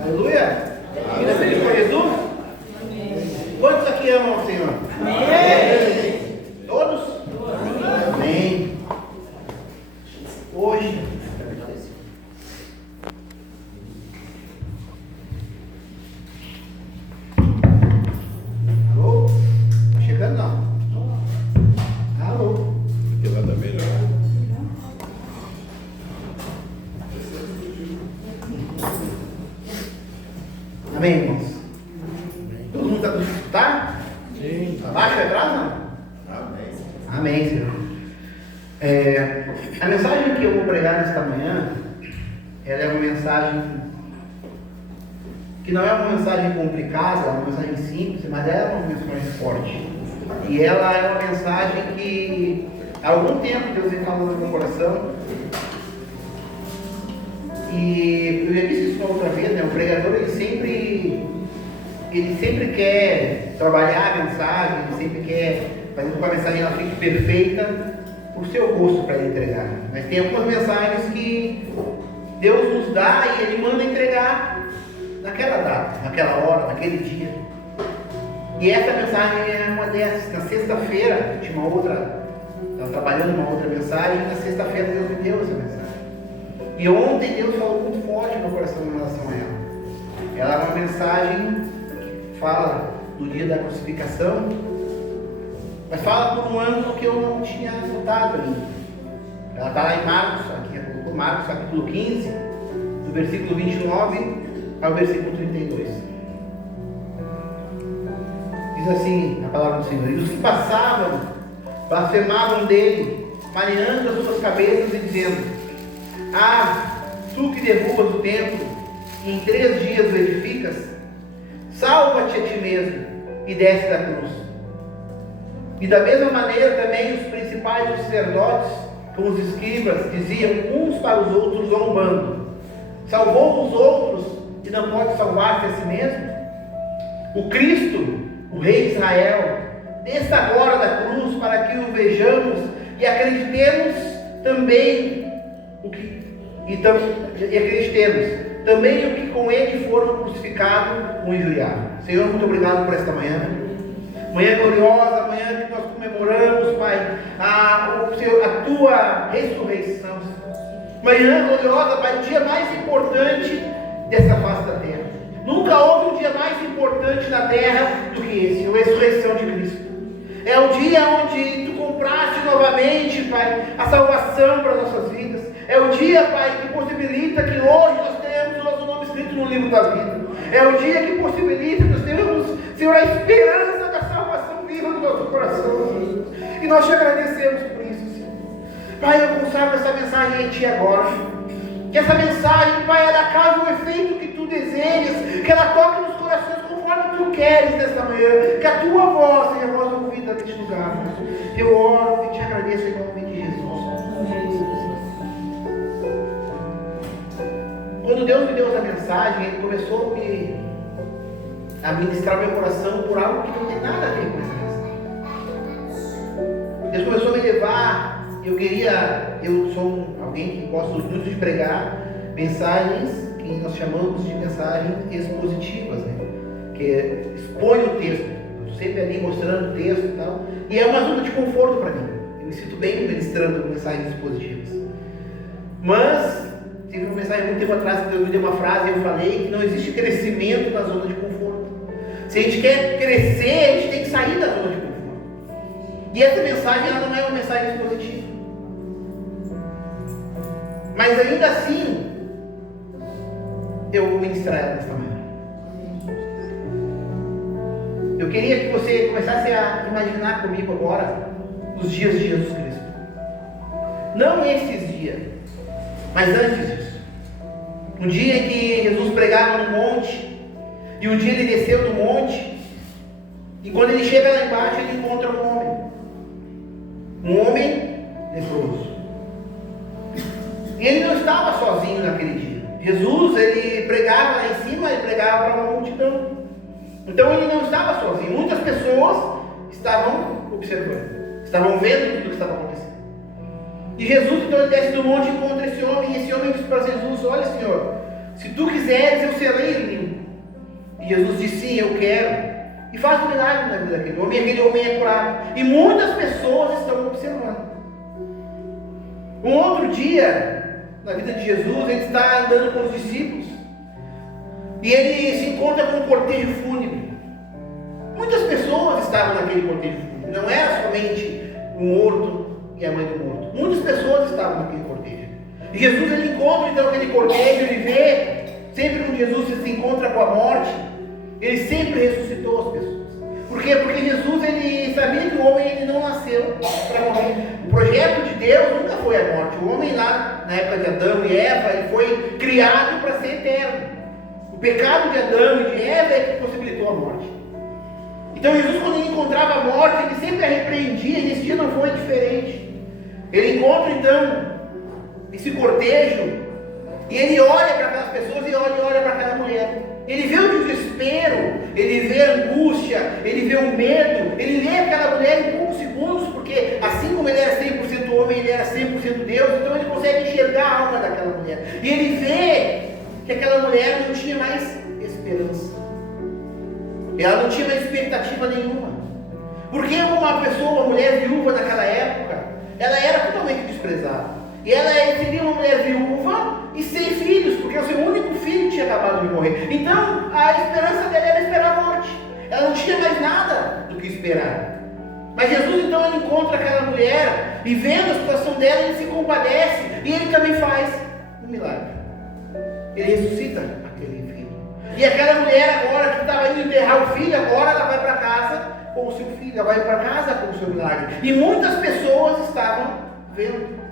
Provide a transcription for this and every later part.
Aleluia. Queria feliz por Jesus? Quantos aqui amam o Senhor? Amém. Todos? Amém. Hoje, alô? Tá chegando não? Alô? Porque lá tá melhor. Amém, irmãos? Todo mundo está conseguindo escutar? Sim. Abaixo é atrás, não? Amém. Amém, Senhor. A mensagem que eu vou pregar nesta manhã, ela é uma mensagem que não é uma mensagem complicada, é uma mensagem simples, mas ela é uma mensagem forte. E ela é uma mensagem que há algum tempo Deus vem falando no meu coração. E eu já disse isso outra vez, né? O pregador ele sempre quer trabalhar a mensagem, ele sempre quer fazer com que a mensagem ela fique perfeita por seu gosto para ele entregar. Mas tem algumas mensagens que Deus nos dá e Ele manda entregar naquela data, naquela hora, naquele dia. E essa mensagem é uma dessas. Na sexta-feira, tinha uma outra, estava trabalhando uma outra mensagem, e na sexta-feira Deus me deu essa mensagem. E ontem Deus falou muito forte no meu coração em relação a ela. Ela é uma mensagem que fala do dia da crucificação, mas fala por um ângulo que eu não tinha notado ainda. Ela está lá em Marcos, aqui, Marcos capítulo 15, do versículo 29 ao versículo 32. Diz assim a palavra do Senhor: e os que passavam blasfemavam dele, mareando as suas cabeças e dizendo: ah, tu que derrubas o templo e em 3 dias o edificas, salva-te a ti mesmo e desce da cruz. E da mesma maneira também os principais dos sacerdotes, com os escribas, diziam uns para os outros zombando: salvou os outros e não pode salvar-se a si mesmo? O Cristo, o Rei de Israel, desça agora da cruz para que o vejamos e acreditemos também acreditemos também o que com ele foram crucificados o injuriaram. Senhor, muito obrigado por esta manhã. Manhã gloriosa, manhã que nós comemoramos, Pai, a tua ressurreição. Manhã gloriosa, Pai, o dia mais importante dessa face da terra. Nunca houve um dia mais importante na terra do que esse, a ressurreição de Cristo. É o dia onde tu compraste novamente, Pai, a salvação para as nossas vidas. É o dia, Pai, que possibilita que hoje nós tenhamos o nosso nome escrito no livro da vida. É o dia que possibilita que nós tenhamos, Senhor, a esperança da salvação viva no nosso coração. E nós te agradecemos por isso, Senhor. Pai, eu consagro essa mensagem em Ti agora. Que essa mensagem, Pai, ela cause o efeito que Tu desejas, que ela toque nos corações conforme Tu queres nesta manhã. Que a Tua voz seja a voz ouvida neste lugar. Eu oro e Te agradeço em nome de Jesus. Quando Deus me deu essa mensagem, Ele começou a ministrar meu coração por algo que não tem nada a ver com essa mensagem. Deus começou a me levar. Eu sou alguém que gosto muito de pregar mensagens que nós chamamos de mensagens expositivas, né? Que expõe o texto. Eu estou sempre ali mostrando o texto e tal. E é uma zona de conforto para mim. Eu me sinto bem ministrando mensagens expositivas. Mas teve uma mensagem muito tempo atrás que Deus me deu uma frase e eu falei que não existe crescimento na zona de conforto. Se a gente quer crescer, a gente tem que sair da zona de conforto. E essa mensagem ela não é uma mensagem expositiva. Mas ainda assim, eu vou ministrar ela nesta manhã. Eu queria que você começasse a imaginar comigo agora os dias de Jesus Cristo. Não esses dias, mas antes disso. Um dia em que Jesus pregava no monte, e um dia ele desceu do monte, e quando ele chega lá embaixo, ele encontra um homem leproso. E ele não estava sozinho naquele dia. Jesus, ele pregava lá em cima, ele pregava para uma multidão. Então ele não estava sozinho. Muitas pessoas estavam observando, estavam vendo tudo o que estava acontecendo. E Jesus então ele desce do monte e encontra esse homem, e esse homem diz para Jesus: olha, Senhor, se tu quiseres eu serei limpo. E Jesus diz: sim, eu quero. E faz um milagre na vida daquele homem, e aquele homem é curado. E muitas pessoas estão observando. Um outro dia, na vida de Jesus, ele está andando com os discípulos, e ele se encontra com um cortejo fúnebre. Muitas pessoas estavam naquele cortejo fúnebre, não era somente o morto e a mãe do morto. Muitas pessoas estavam naquele cortejo. E Jesus ele encontra então aquele cortejo, ele vê, sempre quando Jesus se encontra com a morte, ele sempre ressuscitou as pessoas. Por quê? Porque Jesus ele sabia que o homem ele não nasceu para morrer. O projeto de Deus nunca foi a morte. O homem lá, na época de Adão e Eva, ele foi criado para ser eterno. O pecado de Adão e de Eva é que possibilitou a morte. Então Jesus, quando ele encontrava a morte, ele sempre a repreendia, e nesse dia não foi diferente. Ele encontra então esse cortejo, e ele olha para aquelas pessoas e olha para aquela mulher. Ele vê o desespero, ele vê a angústia, ele vê o medo, ele vê aquela mulher em poucos segundos, porque assim como ele era 100% homem, ele era 100% Deus, então ele consegue enxergar a alma daquela mulher. E ele vê que aquela mulher não tinha mais esperança. Ela não tinha mais expectativa nenhuma. Porque uma pessoa, uma mulher viúva naquela época, ela era totalmente desprezada. E ela seria uma mulher viúva e sem filhos, porque o seu único filho tinha acabado de morrer. Então, a esperança dela era esperar a morte. Ela não tinha mais nada do que esperar. Mas Jesus, então, ele encontra aquela mulher, e vendo a situação dela, ele se compadece, e ele também faz um milagre. Ele ressuscita aquele filho. E aquela mulher agora, que estava indo enterrar o filho, agora ela vai para casa com o seu filho, ela vai para casa com o seu milagre. E muitas pessoas estavam vendo.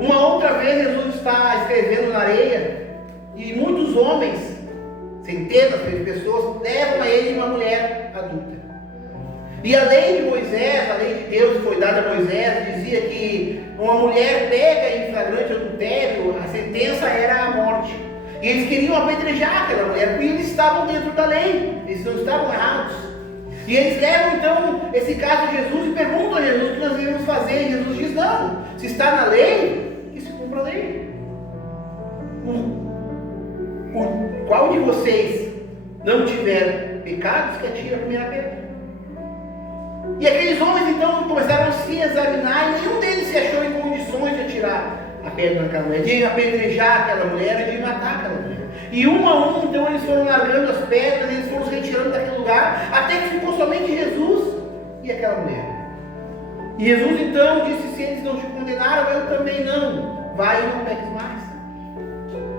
Uma outra vez Jesus está escrevendo na areia, e muitos homens, centenas de pessoas, levam a ele uma mulher adulta. E a lei de Moisés, a lei de Deus que foi dada a Moisés, dizia que uma mulher pega em flagrante adultério, a sentença era a morte. E eles queriam apedrejar aquela mulher, porque eles estavam dentro da lei, eles não estavam errados. E eles levam então esse caso a Jesus e perguntam a Jesus o que nós devemos fazer. E Jesus diz: não, se está na lei, que se cumpra a lei. Qual de vocês não tiver pecados, que atire a primeira pedra? E aqueles homens então começaram a se examinar, e nenhum deles se achou em condições de atirar a pedra naquela mulher, de apedrejar aquela mulher e de matar aquela mulher. E um a um, então, eles foram largando as pedras, eles foram se retirando daquele lugar, até que ficou somente Jesus e aquela mulher. E Jesus então disse: se eles não te condenaram, eu também não. Vai e não peques mais.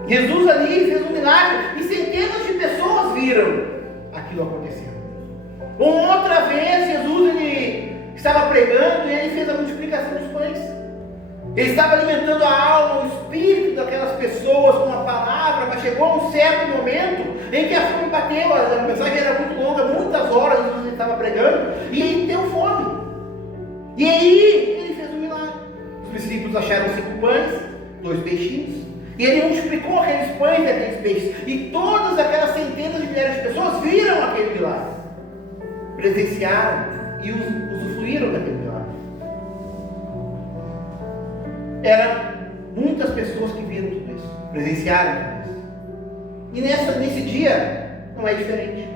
Jesus ali fez um milagre, e centenas de pessoas viram aquilo acontecer. Uma outra vez, Jesus ele estava pregando, e ele fez a multiplicação dos pães. Ele estava alimentando a alma, o espírito daquelas pessoas com a palavra, mas chegou um certo momento em que a fome bateu. A mensagem era muito longa, muitas horas ele estava pregando, e ele deu fome. E aí ele fez um milagre. Os discípulos acharam 5 pães, 2 peixinhos, e ele multiplicou aqueles pães e aqueles peixes, e todas aquelas centenas de milhares de pessoas viram aquele milagre, presenciaram e usufruíram daquele milagre. Eram muitas pessoas que viram tudo isso, presenciaram tudo isso. E nesse dia não é diferente.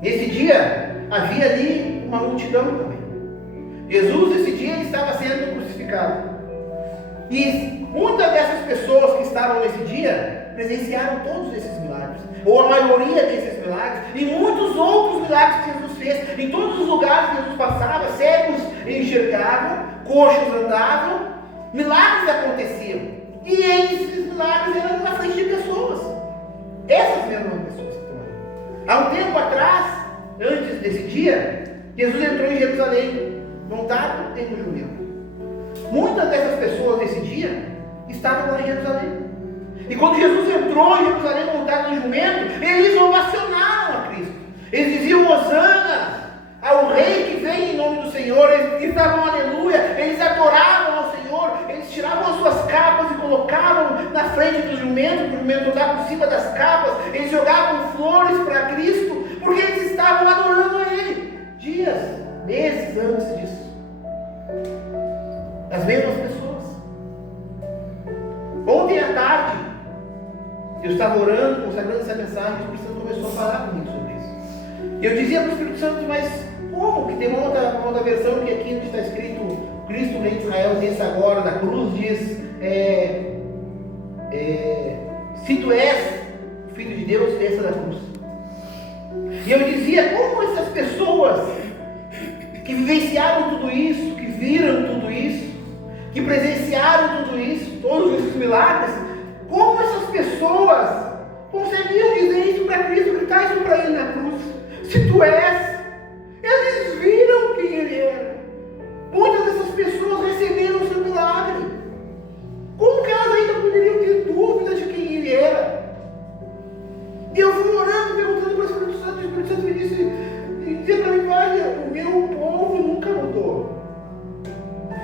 Nesse dia havia ali uma multidão também. Jesus, esse dia, ele estava sendo crucificado. E muitas dessas pessoas que estavam nesse dia presenciaram todos esses milagres, ou a maioria desses milagres, e muitos outros milagres que Jesus fez. Em todos os lugares que Jesus passava, cegos enxergavam, coxos andavam, milagres aconteciam. E esses milagres eram na frente de pessoas. Essas mesmas pessoas que estão ali. Há um tempo atrás, antes desse dia, Jesus entrou em Jerusalém, montado em um jumento. Muitas dessas pessoas nesse dia estavam lá em Jerusalém. E quando Jesus entrou em Jerusalém montado no jumento, eles ovacionaram a Cristo. Eles diziam: Hosana ao Rei que vem em nome do Senhor. Eles gritavam aleluia, eles adoravam ao Senhor, eles tiravam as suas capas e colocavam na frente do jumento, para o jumento andar por cima das capas. Eles jogavam flores para Cristo, porque eles estavam adorando a Ele. Dias, meses antes disso, as As mesmas pessoas. Ontem à tarde, eu estava orando, consagrando essa mensagem, e o Espírito Santo começou a falar comigo sobre isso. E eu dizia para o Espírito Santo, mas como? Que tem uma outra versão que aqui onde está escrito, Cristo Rei de Israel, desce agora da cruz, diz, se tu és o Filho de Deus, desça da cruz. E eu dizia, como essas pessoas que vivenciaram tudo isso, que viram tudo isso, que presenciaram tudo isso, todos esses milagres, como essas pessoas conseguiam dizer isso para Cristo, gritar isso para Ele na cruz? Se tu és, eles viram quem Ele era. Muitas dessas pessoas receberam o seu milagre. Como que elas ainda poderiam ter dúvidas de quem Ele era? E eu fui orando, perguntando para o Espírito Santo, e o Espírito Santo me dizia para mim, olha, o meu povo nunca mudou.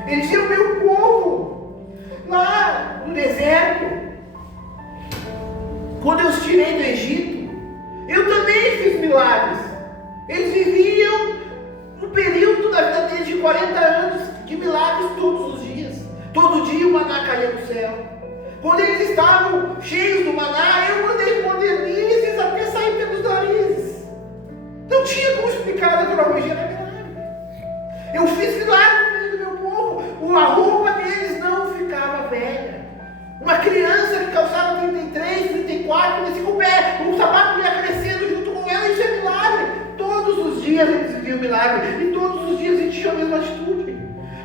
Ele dizia, o meu povo, lá no deserto, quando eu os tirei do Egito, eu também fiz milagres. Eles viviam um período da vida deles de 40 anos de milagres todos os dias. Todo dia o maná caía do céu. Quando eles estavam cheios do maná, eu mandei codornizes até sair pelos narizes. Não tinha como explicar naturalmente, era milagre. Eu fiz milagre no meio do meu povo. A roupa deles não ficava velha. Uma criança que calçava 33, 34, descia com o pé, o sapato ia crescendo junto com ela, isso é milagre. Todos os dias eles viviam milagre, e todos os dias eles tinham a mesma atitude.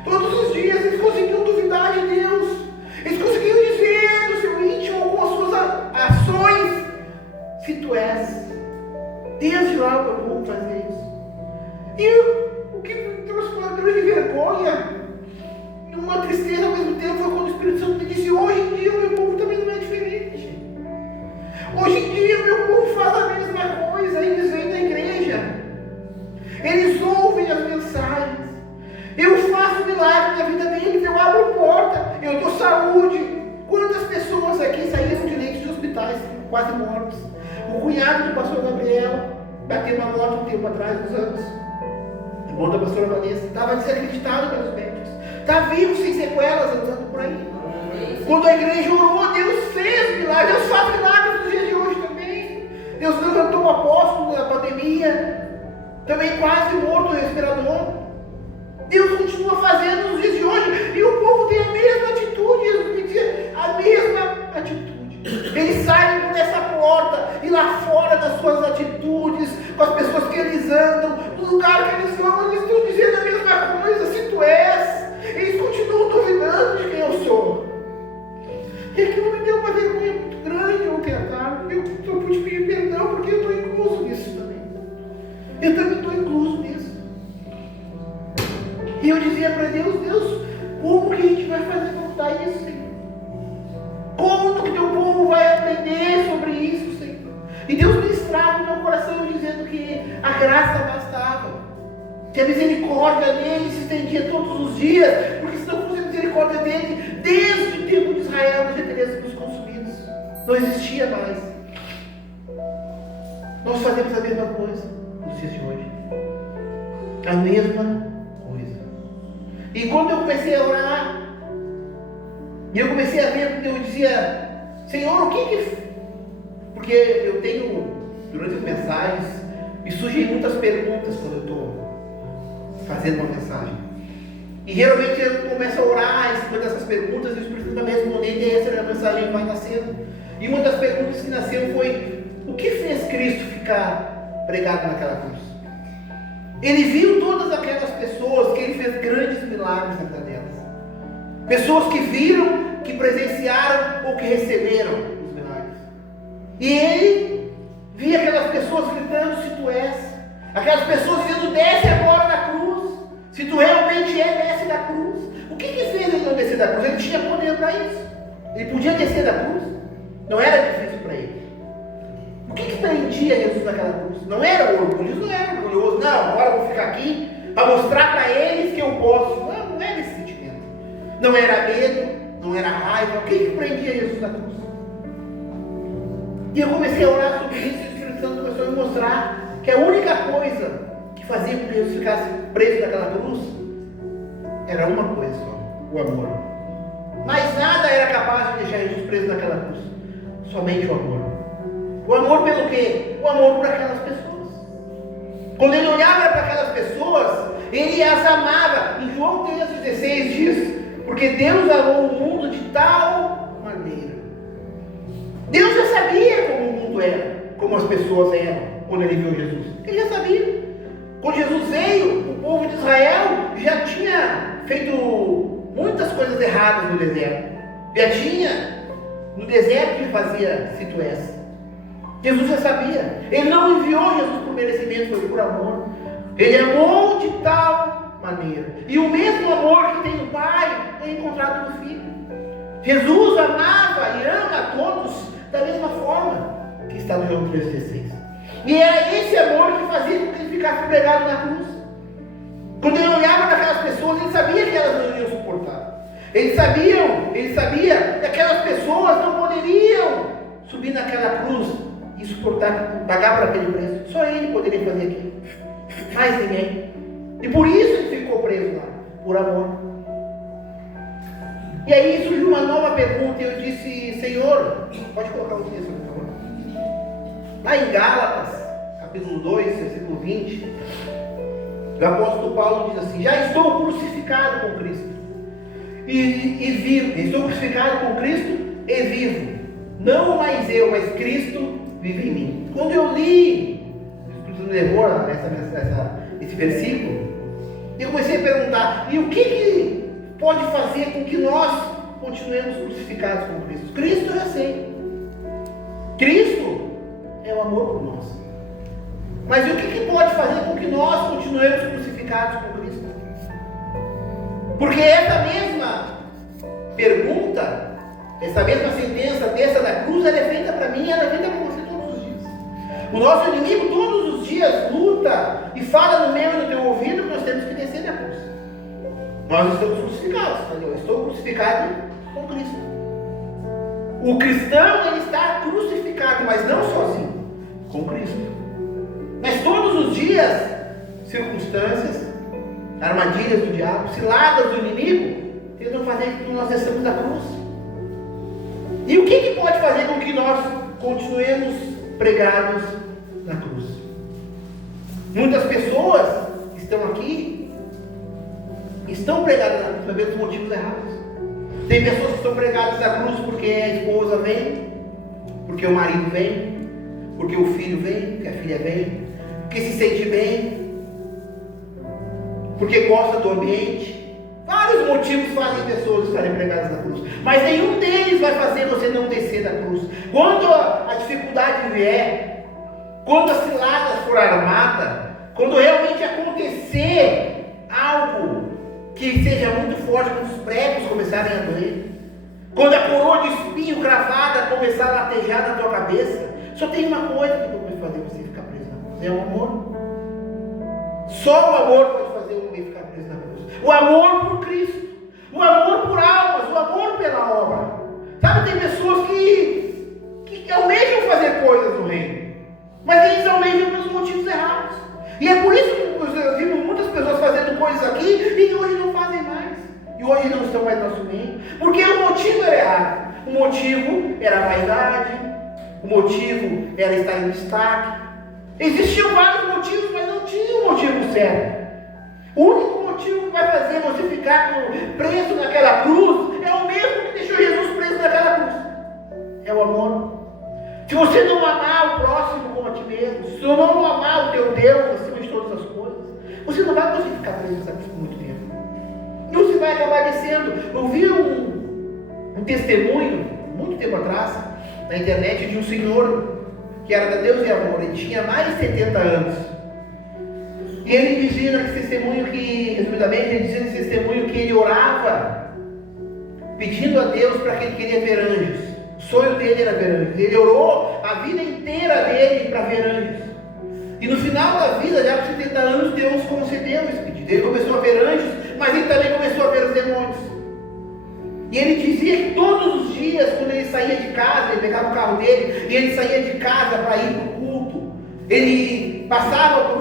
Todos os dias eles conseguiam duvidar de Deus. Eles conseguiam dizer no seu íntimo, com as suas ações, se tu és. Desde lá o meu povo fazer isso. E o que me trouxe uma grande vergonha, e uma tristeza ao mesmo tempo, foi quando o Espírito Santo me disse, hoje em dia o meu povo também não é diferente. Hoje em dia o meu povo faz a mesma coisa, eles vêm na igreja, eles ouvem as mensagens, eu faço milagre na vida deles, eu abro porta, eu dou saúde. Quantas pessoas aqui saíram de leitos de hospitais, quase mortos? O cunhado do pastor Gabriel bateu uma moto um tempo atrás, uns anos. O irmão da pastora Vanessa estava desacreditado pelos médicos. Está vivo, sem sequelas, andando por aí. Quando a igreja orou, Deus fez milagre. Deus faz milagres nos dias de hoje também. Deus levantou o apóstolo na pandemia, também quase morto no respirador. Deus continua fazendo nos dias de hoje. E o povo tem a mesma atitude. Jesus me dizia, a mesma atitude. Eles saem dessa porta e lá fora das suas atitudes, com as pessoas que eles andam, no lugar que eles vão, eles estão dizendo a mesma coisa, se tu és. Eles continuam duvidando de quem eu sou. E aquilo me deu uma vergonha muito grande ontem à tarde. Eu pude pedir perdão porque eu estou incluso nisso também. Eu também estou incluso nisso. E eu dizia para Deus, como que a gente vai fazer para mudar isso, Senhor? Como que teu povo vai aprender sobre isso, Senhor? E Deus ministrava no meu coração dizendo que a graça bastava, que a misericórdia dele se estendia todos os dias, porque se não fosse a misericórdia dele, desde o tempo de Israel nós já teríamos sido consumidos. Não existia mais. Nós fazemos a mesma coisa nos dias de hoje. A mesma coisa. E quando eu comecei a orar, e eu comecei a ver, eu dizia, Senhor, o que Porque eu tenho, durante as mensagens, me surgem muitas perguntas quando eu estou fazendo uma mensagem. E geralmente eu começo a orar em cima dessas perguntas e o Espírito Santo vai me respondendo e essa mensagem vai nascendo. E uma das perguntas que nasceu foi, o que fez Cristo ficar pregado naquela cruz? Ele viu todas aquelas pessoas que ele fez grandes milagres na vida delas. Pessoas que viram, que presenciaram ou que receberam os milagres. E ele via aquelas pessoas gritando, se tu és. Aquelas pessoas dizendo, desce agora da cruz. Se tu realmente desce da cruz. O que fez ele não descer da cruz? Ele tinha poder para isso. Ele podia descer da cruz. Não era difícil para ele. O que prendia Jesus naquela cruz? Não era orgulho. Jesus não era orgulhoso. Não, agora eu vou ficar aqui para mostrar para eles que eu posso. Não era esse sentimento. Não era medo, não era raiva. O que prendia Jesus na cruz? E eu comecei a orar sobre isso e o Espírito Santo começou a me mostrar que a única coisa que fazia com que Jesus ficasse preso naquela cruz era uma coisa só: o amor. Mas nada era capaz de deixar Jesus preso naquela cruz. Somente o amor. O amor pelo quê? O amor por aquelas pessoas. Quando ele olhava para aquelas pessoas, ele as amava. Em João 3,16 diz: porque Deus amou o mundo de tal maneira. Deus já sabia como o mundo era, como as pessoas eram, quando ele viu Jesus. Ele já sabia. Quando Jesus veio, o povo de Israel já tinha feito muitas coisas erradas no deserto. Já tinha no deserto que fazia situação. Jesus já sabia. Ele não enviou Jesus por merecimento, foi por amor. Ele amou de tal maneira. E o mesmo amor que tem no Pai é encontrado no Filho. Jesus amava e ama a todos da mesma forma que está no João 3,16. E era esse amor que fazia com que ele ficasse pregado na cruz. Quando ele olhava para aquelas pessoas, ele sabia que elas não iriam suportar. Ele sabia que aquelas pessoas não poderiam subir naquela cruz e suportar, pagar por aquele preço. Só ele poderia fazer aquilo. Mais ninguém. E por isso ele ficou preso lá, por amor. E aí surgiu uma nova pergunta e eu disse: Senhor, pode colocar o texto, por favor. Lá em Gálatas, capítulo 2, versículo 20, o apóstolo Paulo diz assim: já estou crucificado com Cristo e vivo. Estou crucificado com Cristo e vivo. Não mais eu, mas Cristo vive em mim. Quando eu li, o Espírito me levou a esse versículo, eu comecei a perguntar: e o que pode fazer com que nós continuemos crucificados com Cristo? Cristo eu já sei. Cristo é o amor por nós. Mas o que pode fazer com que nós continuemos crucificados com Cristo? Porque essa mesma pergunta, essa mesma sentença dessa da cruz, ela é feita para mim e ela é feita para você todos os dias. O nosso inimigo todos os dias luta e fala no meu e no teu ouvido que nós temos que descer da cruz. Nós estamos crucificados, entendeu? Eu estou crucificado com Cristo. O cristão, ele está crucificado, mas não sozinho, com Cristo. Mas todos os dias, circunstâncias, armadilhas do diabo, ciladas do inimigo, tentam fazer com que nós desçamos da cruz. E o que pode fazer com que nós continuemos pregados na cruz? Muitas pessoas que estão aqui estão pregadas na cruz pelos motivos errados. Tem pessoas que estão pregadas na cruz porque a esposa vem, porque o marido vem, porque o filho vem, porque a filha vem, porque se sente bem, porque gosta do ambiente. Vários motivos fazem pessoas estarem pregadas na cruz, mas nenhum deles vai fazer você não descer da cruz. Quando a dificuldade vier, quando a cilada for armada, quando realmente acontecer algo que seja muito forte, quando os pregos começarem a doer, quando a coroa de espinho cravada começar a latejar na tua cabeça, só tem uma coisa que pode fazer você ficar preso na cruz: é o amor. Só o amor pode fazer alguém ficar preso na cruz. O amor por Cristo, o amor por almas, o amor pela obra. Sabe, tem pessoas que almejam fazer coisas no reino, mas eles almejam pelos motivos errados. E é por isso que eu vi muitas pessoas fazendo coisas aqui e hoje não fazem mais. E hoje não estão mais assumindo. Porque o motivo era errado. O motivo era a vaidade. O motivo era estar em destaque. Existiam vários motivos, mas não tinha um motivo certo. O único motivo que vai fazer você ficar preso naquela cruz é o mesmo que deixou Jesus preso naquela cruz. É o amor. Se você não amar o próximo como a ti mesmo, se você não amar o teu Deus acima de todas as coisas, você não vai conseguir ficar preso nessa cruz por muito tempo. E você vai acabar descendo. Eu vi um testemunho, muito tempo atrás, na internet, de um senhor que era da Deus e Amor. Ele tinha mais de 70 anos. E ele dizia nesse testemunho que, resumidamente, ele dizia nesse testemunho que ele orava pedindo a Deus para que ele queria ver anjos. O sonho dele era ver anjos. Ele orou a vida inteira dele para ver anjos. E no final da vida, já com 70 anos, Deus concedeu esse pedido. Ele começou a ver anjos, mas ele também começou a ver os demônios. E ele dizia que todos os dias, quando ele saía de casa, ele pegava o carro dele e ele saía de casa para ir para o culto. Ele passava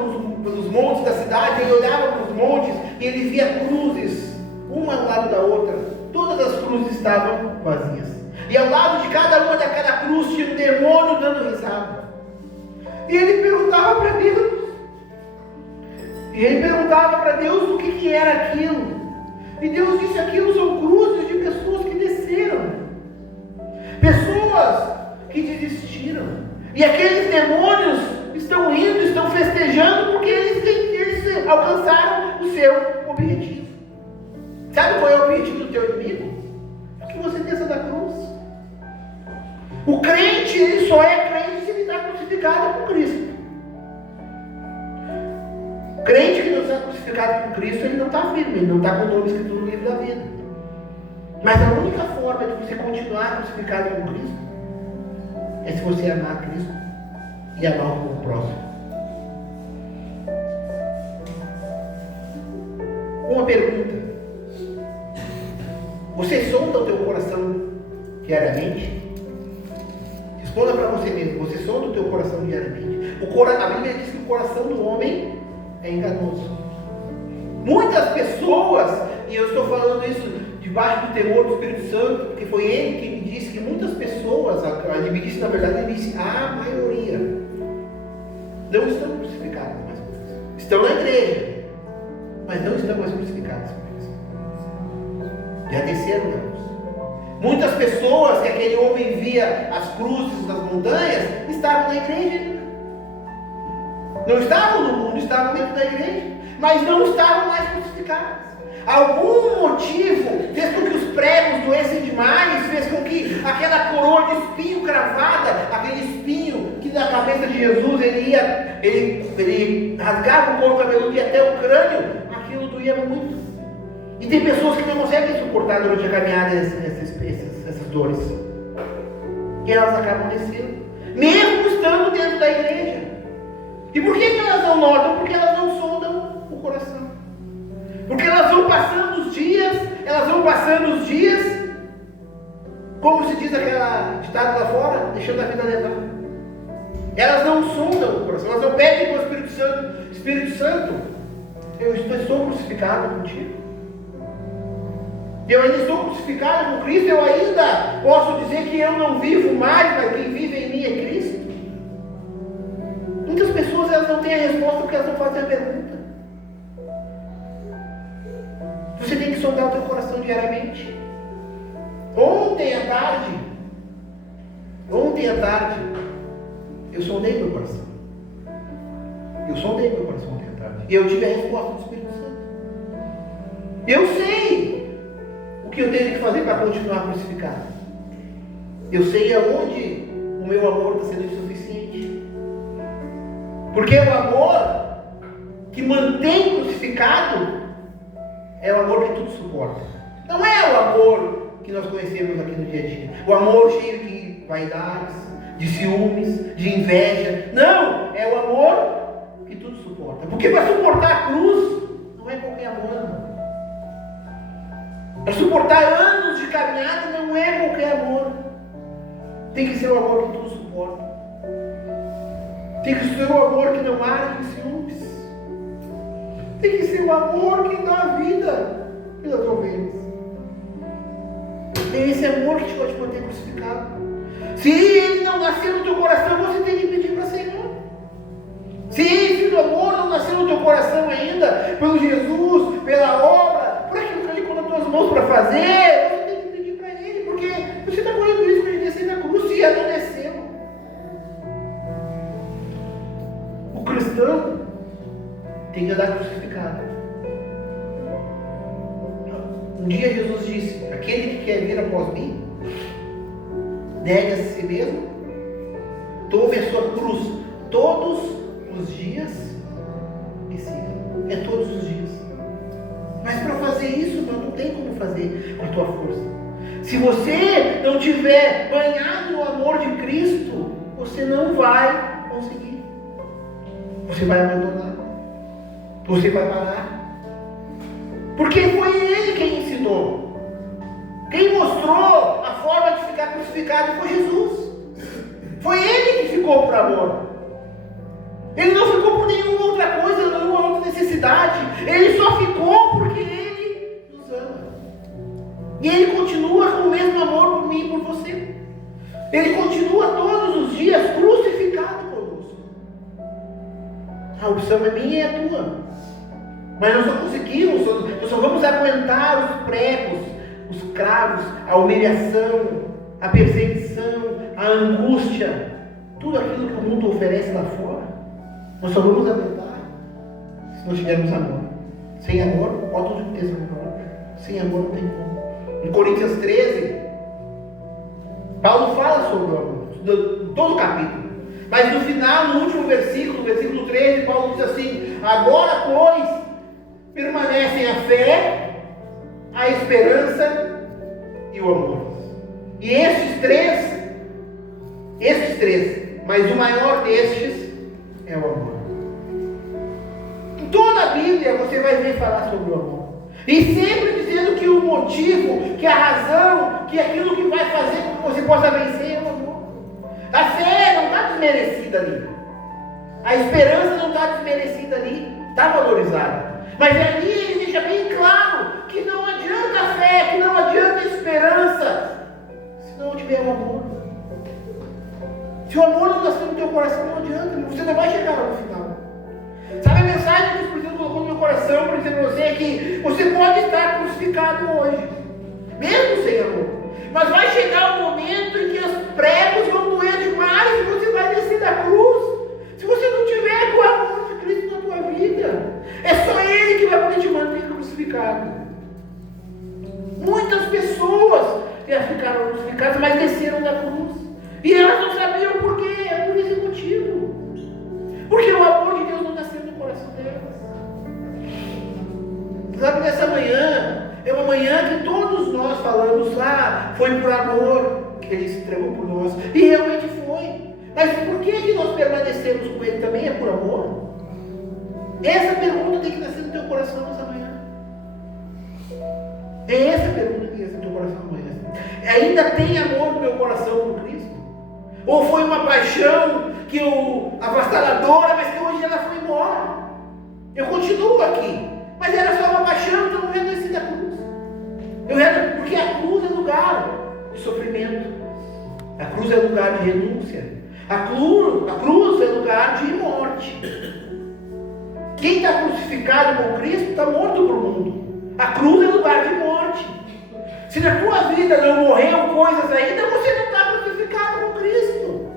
pelos montes da cidade, ele olhava para os montes e ele via cruzes, uma ao lado da outra. estavam vazias. E ao lado de cada uma daquela cruz tinha um demônio dando risada. E ele perguntava para Deus. O que era aquilo. E Deus disse: aquilo são cruzes de pessoas que desceram. Pessoas que desistiram. E aqueles demônios estão rindo, estão festejando, porque eles alcançaram o seu objetivo. Sabe qual é o objetivo do teu inimigo? Que você desça da cruz. O crente, ele só é crente se ele está crucificado com Cristo. O crente que não está crucificado com Cristo, ele não está firme, ele não está com o nome escrito no livro da vida. Mas a única forma de você continuar crucificado com Cristo é se você amar Cristo e amar o próximo. Uma pergunta: você sonda o teu coração diariamente? Responda para você mesmo: você sonda o teu coração diariamente? A Bíblia diz que o coração do homem é enganoso. Muitas pessoas, e eu estou falando isso debaixo do temor do Espírito Santo, porque foi ele que me disse que muitas pessoas, ele me disse, na verdade, ele disse: a maioria não estão crucificadas mais por Cristo. Estão na igreja, mas não estão mais crucificadas por Cristo. Já desceram da cruz. Muitas pessoas que aquele homem via as cruzes das montanhas estavam na igreja ainda. Não estavam no mundo, estavam dentro da igreja, mas não estavam mais crucificadas. Algum motivo fez com que os pregos doessem demais, fez com que aquela coroa de espinho cravada, aquele espinho que na cabeça de Jesus ele rasgava o couro cabeludo e até o crânio, aquilo doía muito. E tem pessoas que não conseguem suportar durante a caminhada essas dores. E elas acabam descendo, mesmo estando dentro da igreja. E por que elas não notam? Porque elas não sondam o coração. Porque elas vão passando os dias, como se diz aquela ditado lá fora, deixando a vida levar. Elas não sondam o coração, elas não pedem para o Espírito Santo: Espírito Santo, eu estou crucificado contigo. Eu ainda estou crucificado com Cristo, eu ainda posso dizer que eu não vivo mais, mas quem vive em mim é Cristo. Muitas pessoas elas não têm a resposta porque elas não fazem a pergunta. Você tem que sondar o teu coração diariamente. Ontem à tarde, eu sondei meu coração. Ontem à tarde. E eu tive a resposta do Espírito Santo. Eu sei o que eu tenho que fazer para continuar crucificado. Eu sei aonde o meu amor está sendo insuficiente. Porque o amor que mantém crucificado é o amor que tudo suporta. Não é o amor que nós conhecemos aqui no dia a dia. O amor cheio de vaidades, de ciúmes, de inveja. Não, é o amor que tudo suporta. Porque para suportar a cruz, não é qualquer amor, não. Para suportar anos de caminhada, não é qualquer amor. Tem que ser o amor que tudo suporta. Tem que ser o amor que não arde em ciúmes. Tem que ser o amor que dá vida pelas ovelhas. É esse amor que te pode manter crucificado. Se ele não nasceu no teu coração, você tem que pedir para o Senhor. Se esse amor não nasceu no teu coração ainda, pelo Jesus, pela obra, por aquilo que ele colocou nas tuas mãos para fazer, você tem que pedir para ele, porque você está correndo risco de descer na cruz e já não desceu. O cristão tem que andar crucificado. Um dia Jesus disse: aquele que quer vir após mim, negue a si mesmo, tome a sua cruz todos os dias e siga. É todos os dias. Mas para fazer isso, não tem como fazer com a tua força. Se você não tiver banhado no amor de Cristo, você não vai conseguir. Você vai abandonar. Você vai parar. Porque foi ele quem ensinou. Quem mostrou a forma de ficar crucificado foi Jesus. Foi ele que ficou por amor. Ele não ficou por nenhuma outra coisa, nenhuma outra necessidade. Ele só ficou porque ele nos ama. E ele continua com mesmo amor por mim e por você. Ele continua todos os dias crucificado conosco. A opção é minha e é tua. Mas nós não conseguimos, nós só vamos aguentar os pregos, os cravos, a humilhação, a perseguição, a angústia, tudo aquilo que o mundo oferece lá fora. Nós só vamos aguentar se nós tivermos amor. Sem amor, pode tudo que tem amor. Sem amor não tem como. Em Coríntios 13, Paulo fala sobre o amor, todo o capítulo. Mas no final, no último versículo, versículo 13, Paulo diz assim: agora, pois, permanecem a fé, a esperança e o amor. E estes três, mas o maior destes é o amor. Em toda a Bíblia você vai ver falar sobre o amor. E sempre dizendo que o motivo, que a razão, que aquilo que vai fazer com que você possa vencer é o amor. A fé não está desmerecida ali. A esperança não está desmerecida ali. Está valorizada. Mas ali ele deixa bem claro que não adianta fé, que não adianta esperança, se não tiver o amor. Se o amor não nascer no teu coração, não adianta, você não vai chegar lá no final. Sabe a mensagem que o Espírito Santo colocou no meu coração para dizer para você é que você pode estar crucificado hoje, mesmo sem amor. Mas vai chegar um momento em que os pregos vão doer demais e você vai descer da cruz. Se você não tiver com o amor de Cristo na tua vida, é só Ele que vai poder te manter crucificado. Muitas pessoas já ficaram crucificadas, mas desceram da cruz. E elas não sabiam por quê, é por esse motivo. Porque o amor de Deus não nasceu no coração delas. Sabe, nessa manhã, é uma manhã que todos nós falamos, foi por amor que Ele se entregou por nós. E realmente foi. Mas por que nós permanecemos com Ele? Também é por amor? Essa pergunta tem que nascer no teu coração nessa manhã. É essa pergunta que tem que nascer no teu coração amanhã. Ainda tem amor no meu coração por Cristo? Ou foi uma paixão que avassaladora, mas que hoje ela foi embora? Eu continuo aqui, mas era só uma paixão, então eu desci da cruz. Porque a cruz é lugar de sofrimento. A cruz é lugar de renúncia. A cruz é lugar de morte. Quem está crucificado com Cristo está morto para o mundo. A cruz é lugar de morte. Se na tua vida não morreu coisas ainda, você não está crucificado com Cristo.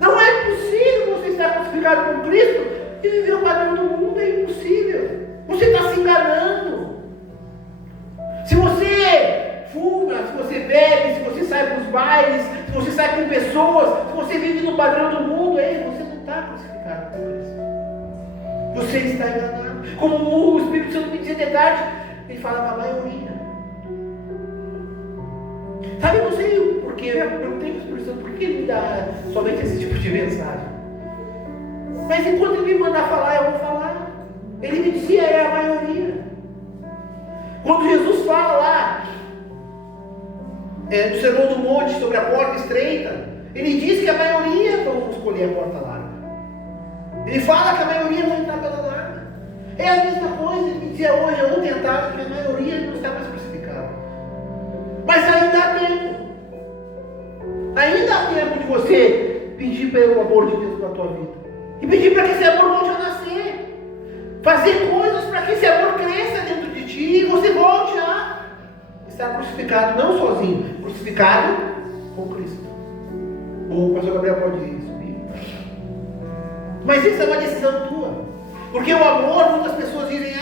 Não é possível você estar crucificado com Cristo e viver o padrão do mundo. É impossível. Você está se enganando. Se você fuma, se você bebe, se você sai para os bailes, se você sai com pessoas, se você vive no padrão do mundo, você não está crucificado com Cristo. Você está enganado. Como o Espírito Santo me dizia de tarde, ele falava a maioria. Sabe, eu não sei o porquê, eu perguntei para o Espírito Santo, por que ele me dá somente esse tipo de mensagem? Mas enquanto ele me mandar falar, eu vou falar. Ele me dizia, é a maioria. Quando Jesus fala lá, no Sermão do Monte, sobre a porta estreita, ele diz que a maioria vão escolher a porta larga. Ele fala que a maioria não está pela larga. É a mesma coisa, ele me dizia hoje, ontem à tarde, que a maioria não está mais crucificada. Mas ainda há tempo. Ainda há tempo de você pedir pelo amor de Deus na tua vida. E pedir para que esse amor volte a nascer. Fazer coisas para que esse amor cresça dentro de ti e você volte a estar crucificado, não sozinho, crucificado com Cristo. O pastor Gabriel pode subir. Mas isso é uma decisão tua. Porque o amor, muitas pessoas dizem,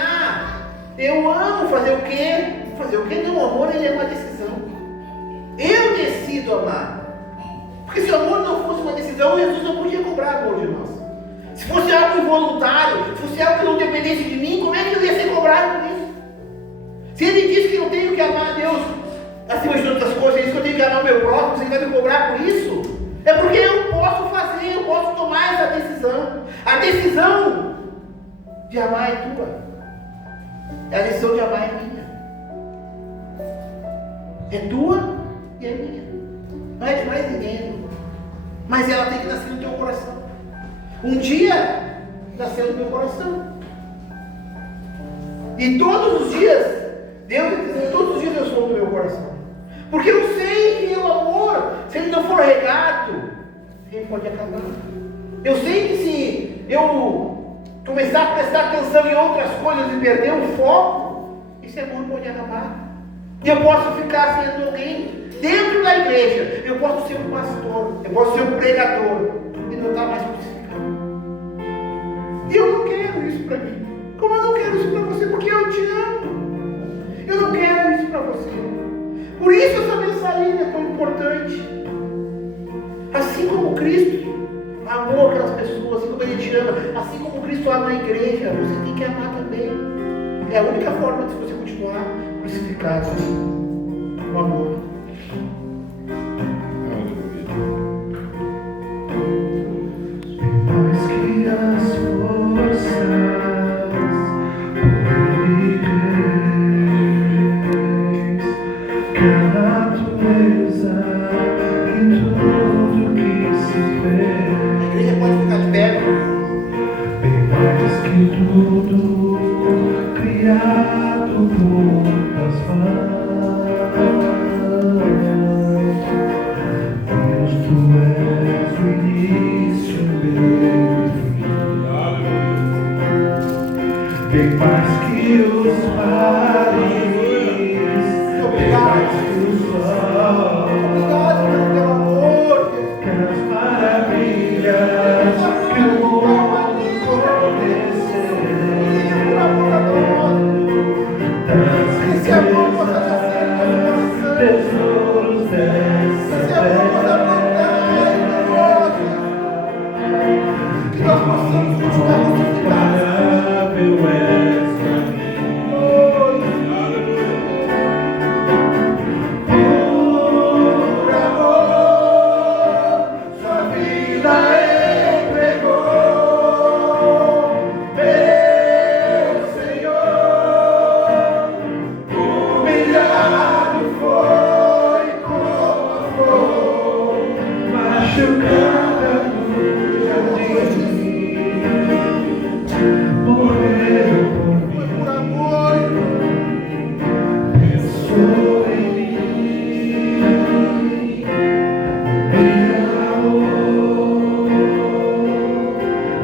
eu amo fazer o quê? Fazer o quê? Não, o amor ele é uma decisão. Eu decido amar. Porque se o amor não fosse uma decisão, Jesus não podia cobrar amor de nós. Se fosse algo involuntário, se fosse algo que não dependesse de mim, como é que eu ia ser cobrado por isso? Se ele diz que eu tenho que amar a Deus acima de todas as coisas, ele diz que eu tenho que amar o meu próximo, se ele vai me cobrar por isso, é porque eu posso fazer, eu posso tomar essa decisão. A decisão de amar é tua. A decisão de amar é minha. É tua e é minha. Não é de mais ninguém. Mas ela tem que nascer no teu coração. Um dia nasceu no meu coração. E todos os dias, todos os dias eu sou no meu coração. Porque eu sei que o amor, se ele não for regado, ele pode acabar. Eu sei que se eu começar a prestar atenção em outras coisas e perder o foco, esse amor pode acabar. E eu posso ficar sendo alguém dentro da igreja. Eu posso ser um pastor, eu posso ser um pregador e não estar mais crucificado. E eu não quero isso para mim. Como eu não quero isso para você? Porque eu te amo. Eu não quero isso para você. Por isso essa mensagem é tão importante. Assim como Cristo amou aquelas pessoas, assim como Ele te ama, assim como Cristo ama a igreja, você tem que amar também. É a única forma de você continuar crucificado. O amor. Mais que as forças que a natureza e tudo que se fez. A igreja pode ficar de pé. Bem mais que tudo criado por as mãos. Deus, tu és o início, meio e fim. Bem mais que os mares, bem mais que o sol. Obrigado pelo amor. Que as maravilhas que o mundo conheceu. Por amor a nós. Das Esse amor possa nascer no nosso coração. tesouros dessa Esse amor possa plantar em nós. Que nós possamos continuar crucificados. Incomparável és pra mim. Por amor, sua vida entregou, meu Senhor. Humilhado foi como a flor, machucada no jardim. Morreu por mim, Por amor. pensou em mim, me amou,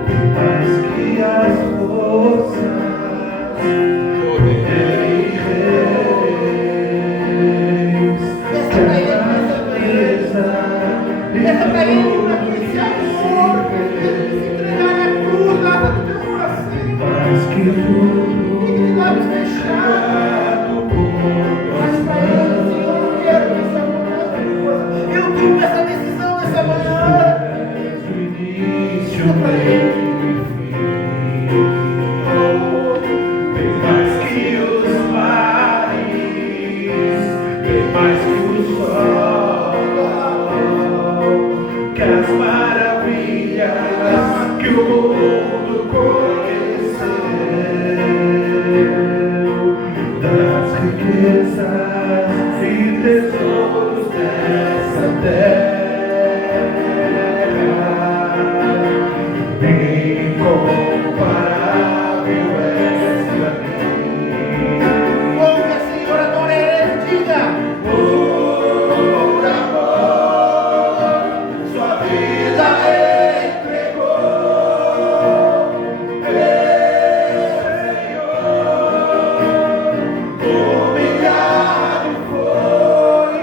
bem mais que as forças, nem reis, que a natureza Essa para ele, para que esse amor, ele se entregar na cruz, lá no teu coração. mais que tudo Fique de lábios fechados. Mas para ele, Senhor, eu quero esse amor na tua força. Eu tomo essa decisão nessa manhã. és o início, meio e fim. Bem mais que os mares, bem mais que o sol, que as maravilhas que o mundo conheceu, das riquezas e tesouros dessa terra. Incomparável és pra mim. Ouve a Senhora, adora ele, diga. Por amor, sua vida entregou, meu Senhor. Humilhado foi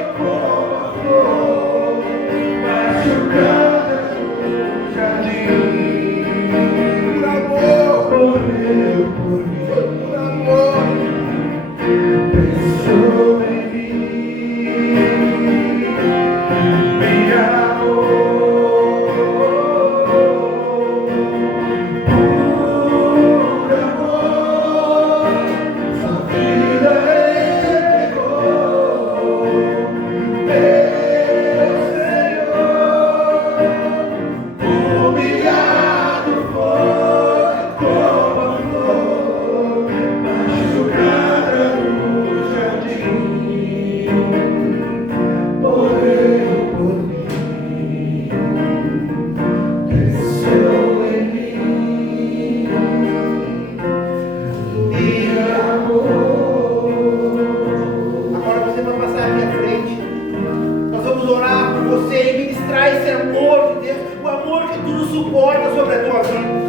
porta sobre a tua vida.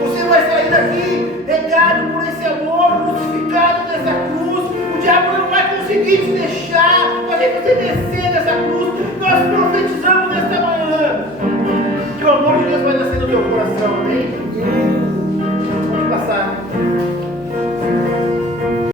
Você vai sair daqui regado por esse amor, crucificado nessa cruz. O diabo não vai conseguir te deixar fazer você descer dessa cruz. Nós profetizamos nesta manhã que o amor de Deus vai nascer no teu coração, amém?